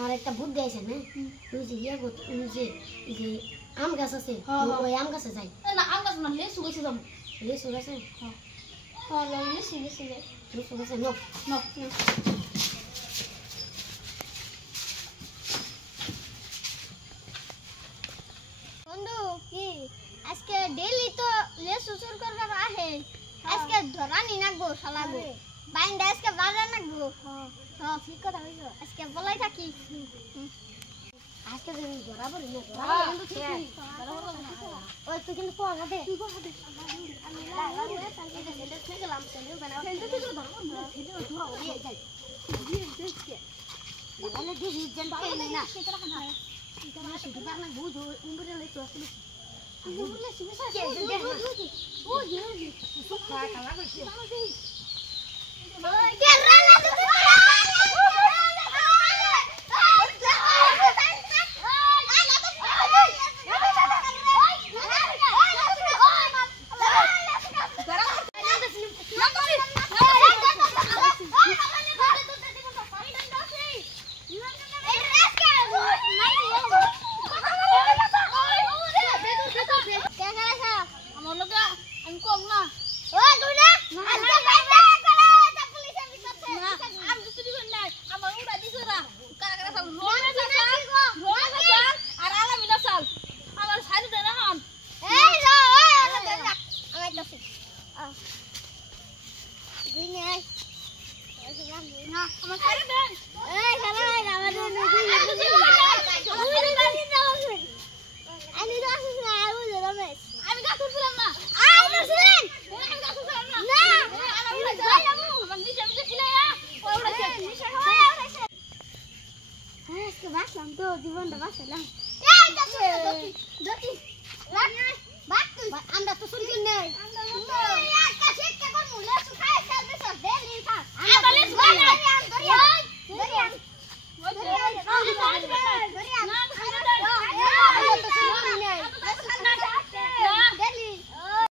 আমার একটা বুদ্ধি আছে না তুই যে ইয়া করতে এই যে আম গাছ আছে ওই আম গাছে যাই না আম গাছ না লেসু গাছে যাবো লেসু গাছে হ্যাঁ লেসু গাছে যাই লেসু গাছে নো না বন্ধু কি আজকে ডেইলি তো লেসু চুর করবার আহে আজকে ধরানি নাগবো শালাগো বাইন্দা আজকে বাজার নাগবো হ্যাঁ ঠিক কথা কইছো আজকে বলাই থাকি আজকে যদি ধরাবো না কিন্তু ঠিক ওই তুই কিন্তু কো আমাদের তুই কো আমাদের আমি সেটা থেকে গেলাম সেটা বানাও সেটা থেকে ধরো সেটা ধরো দিয়ে যাই দিয়ে দেখকে বাগানে দিয়ে হিজেন পাবো না সেটা রাখা না এটা না সেটা না বুঝো উমরে লই তো আসলে উমরে সিমেসা কে ও ইয়ে তো খা খাওয়া কইছে কে রালা তো জীবনটা বাঁচালাম আমরা তো শুনছি নেই